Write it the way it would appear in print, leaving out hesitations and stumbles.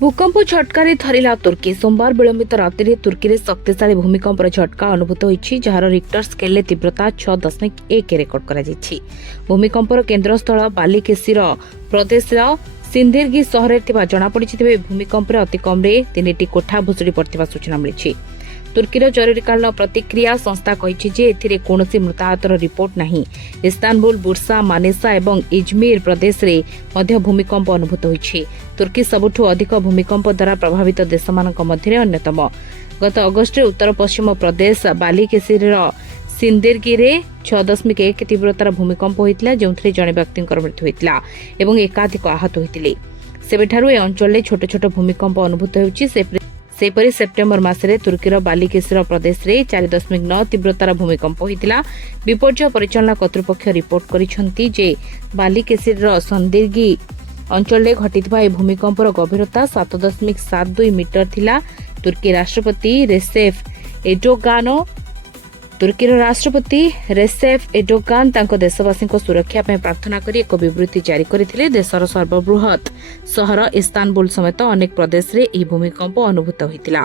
भूकंप झटकार थरिला तुर्की सोमवार विलंबित राति तुर्की में शक्तिशाली भूमिकंपर झटका अनुभूत होती जार रिक्टर स्केल तीव्रता 6.1 रेकर्ड कर भूमिकंपर केन्द्रस्थल बालिकेसीर प्रदेश सिंधेरगी सहर जनापड़ी तेज भूमिकंप अति कम 3टी कोठा भुशुड़ी पड़ता सूचना मिली। तुर्कीर जरूरीकालीन प्रतिक्रिया संस्था कही कौन मृताहतर रिपोर्ट नहीं। इस्तानबुल, बुर्सा, मानेसा और इजमिर प्रदेश में भूमिकंप अनुभूत होती। तुर्की सबुठु अधिक भूमिकंप द्वारा प्रभावित देश मध्य अन्यतम। गत अगस्ट उत्तर पश्चिम प्रदेश बालिकेसीर सिंदेरगी 6.1 तीव्रतार भूमिकंप होता जो जड़े व्यक्ति मृत्यु होता और एकाधिक आहत होते। सेबेठारु ए अंचल छोट छोट भूमिकंप अनुभूत होती। सेपरी सेप्टेम्बर मासरे तुर्कीर बालिकेसीर प्रदेश में 4.9 तीव्रतार भूमिकंप होता। विपर्यय परिचालना कर्तृपक्ष रिपोर्ट करिसेंति जे बालिकेसीर सिंदेरगी अंचल घटिथिबा भूमिकंपर गभीरता 7.72 मीटर थिला। तुर्कीर राष्ट्रपति रेसेफ एर्डोगान तांको देशवासी सुरक्षा ପାଇଁ प्रार्थना करी एक विवृत्ति जारी करथिले। देशर सर्वबृहत सहर इस्तानबुल समेत अनेक प्रदेश में यह भूमिकंप अनुभूत होइतिला।